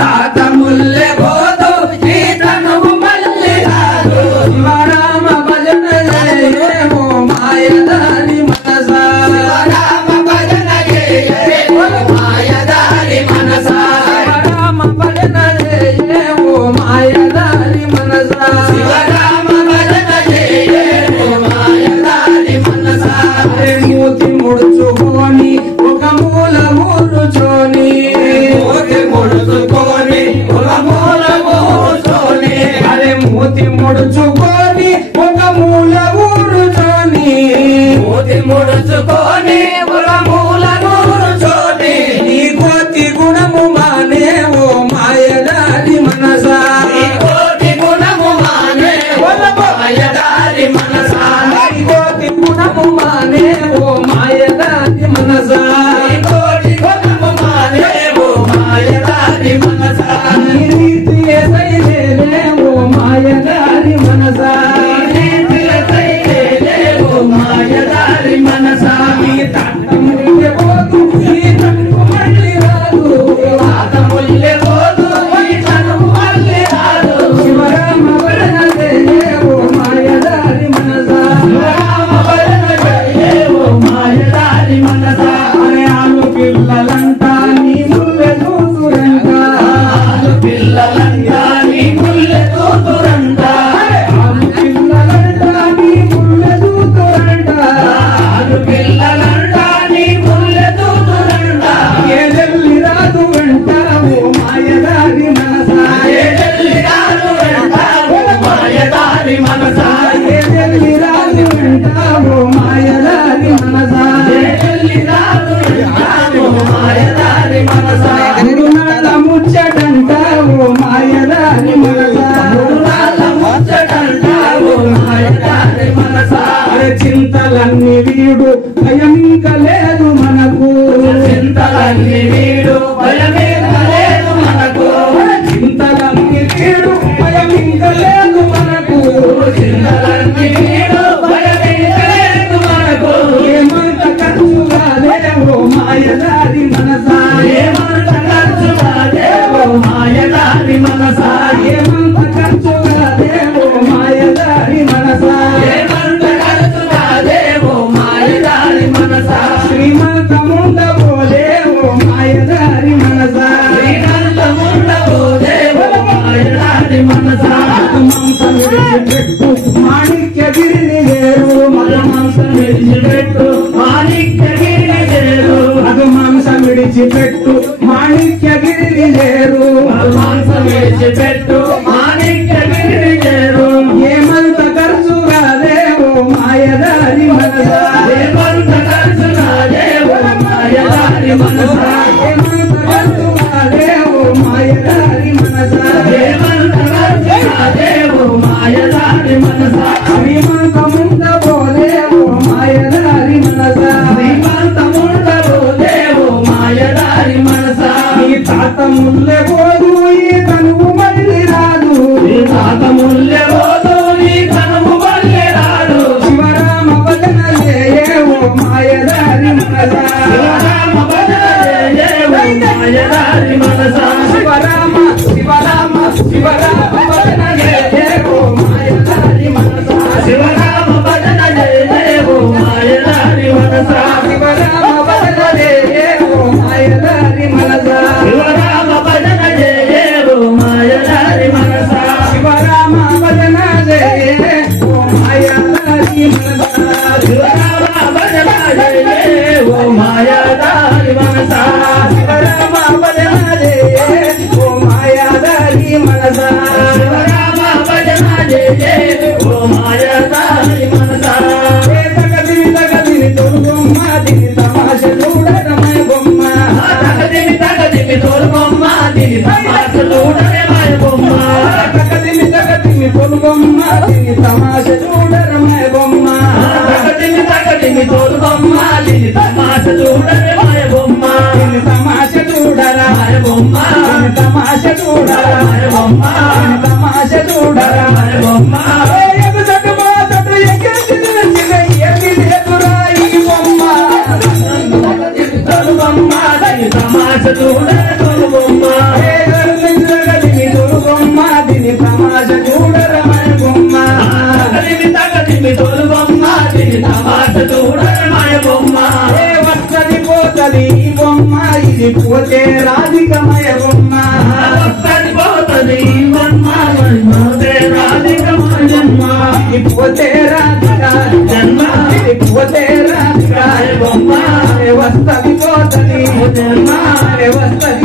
తాత ముల్లె పోదు ఈ తనువు మళ్ళీ రాదు శివరామ భజన చేయమో మాయదారి మనసా శివరామ భజన చేయమో మాయదారి మనసా శివరామ భజన చేయమో మాయదారి మనసా శివరామ భజన చేయమో మాయదారి మనసా మూతి ముడుచుకొని ఒక మూల మూర్చోని మూతి ముడుచుకొని ఒక మూల మూర్చోని అరే మూతి ముడుచుకొని ఒక మూల మూర్చోని మూతి ముడుచుకొని ఒక మూల మూర్చోని నీ కోతి గుణము మానేవో మాయదారి మనసా నీ కోతి గుణము మానేవో మాయదారి మనసా నీ కోతి గుణము మానేవో మాయదారి మనసా నీ కోటి గుణము మానేవో మాయదారి మనసా నీ రీతి ఎసైలేవో మాయదారి మనసా నీ రీతి ఎసైలేవో మాయదారి మనసా నీ తాతముల్లె పోదు ఈ తనువు మళ్ళీ రాదు తాతముల్లె పోదు ఈ తనువు మళ్ళీ రాదు శివరామ భజన చేయమో మాయదారి మనసా శివరామ భజన చేయమో మాయదారి మనసా అరే ఆలు పిల్లలంట నీ ముల్లె దూతురంట ఆలు పిల్లలంట నీ ముల్లె దూతురంట ఆలు పిల్లలంట నీ ముల్లె దూతురంట ఆలు పిల్లలంట నీ ముల్లె దూతురంట ఏదెల్లి రాదు వెంట ఓ మాయదారి మనసా ఏదెల్లి రాదు వెంట ఓ మాయదారి మనసా ఏదెల్లి రాదు వెంట ఓ మాయదారి మనసా ఏదెల్లి రాదు వెంట ఓ మాయదారి మనసా గురునాల ముచ్చటంట ఓ మాయదారి మనసా గురునాల ముచ్చటంట ఓ మాయదారి మనసా అరే చింతలన్నీ వీడు భయమింక లేదు మనకు చింతలన్నీ వీడు భయమింక లేదు మనకు చింతలన్నీ వీడు భయమింక లేదు మనకు చింతలన్నీ వీడు భయమింక లేదు మనకు ఏమంత ఖర్చుగా లేవో మాయదారి మనసా ఏమంత ఖర్చుగా లేవో మాయదారి మనసా ఏమంత ఖర్చుగా లేవో మాయదారి మనసా ఏమంత ఖర్చుగా లేవో మాయదారి మనసా శ్రీమంతముండవో లేవో మాయదారి మనసా శ్రీమంతముండవో లేవో మాయదారి మనసా మాంసం విడిచిపెట్టు మాణిక్యగిరిని వేరు మగ మాంసం విడిచిపెట్టు మాణిక్యగిరిని వేరు మగ మాంసం విడిచిపెట్టు మాణిక్యగిరిని వేరు మాంసం విడిచిపెట్టు మాణిక్యగిరిని వేరు ఏమంత ఖర్చుగా లేవో మాయదారి మనసా ఏమంత ఖర్చుగా లేవో మాయదారి మనసా ఏమంత ఖర్చుగా లేవో మాయదారి మనసా ఏమంత ఖర్చుగా లేవో మాయదారి మనసా శ్రీమంతముండవో లేవో మాయదారి మనసా శ్రీమంతముండవో లేవో మాయదారి మనసా నీ తాత ముల్లె పోదు ఈ తనువు మళ్ళీ రాదు నీ తాత ముల్లె పోదు ఈ తనువు మళ్ళీ రాదు శివరామ భజన చేయమో మాయదారి మనసా శివరామ భజన చేయమో మాయదారి మనసా శివరామ శివరామ శివరామ భజన చేయమో మాయదారి మనసా శివరామ భజన చేయమో మాయదారి మనసా శివరామ భజన చేయమో మాయదారి మనసా శివరామ భజన చేయమో మాయదారి మనసా శివరామ భజన చేయమో మాయదారి మనసా శివరామ భజన చేయమో మాయదారి మనసా శివరామ భజన చేయమో మాయదారి మనసా శివరామ భజన చేయమో మాయదారి మనసా తగదిని తొడుగొమ్మ దిని తమాష చూడరమై బొమ్మ తగదిని తొడుగొమ్మ దిని తమాష చూడరమై బొమ్మ తగదిని తొడుగొమ్మ దిని తమాష చూడరమై బొమ్మ తగదిని తొడుగొమ్మ దిని తమాష చూడరమై బొమ్మ దిని తమాష చూడరమై బొమ్మ దిని తమాష చూడరమై బొమ్మ దిని తమాష చూడరమై బొమ్మ తమాష చూడ చూడమాయ బొమ్మ వస్తది పోతది బొమ్మ ఇది పోతే రాధికమయ బొమ్మ వస్తది పోతది బొమ్మ పోతే రాధికమయ జన్మ ఇది పోతే రాధిక జన్మ ఇది పోతే రాధిక బొమ్మ వస్తది పోతది జన్మ వస్తది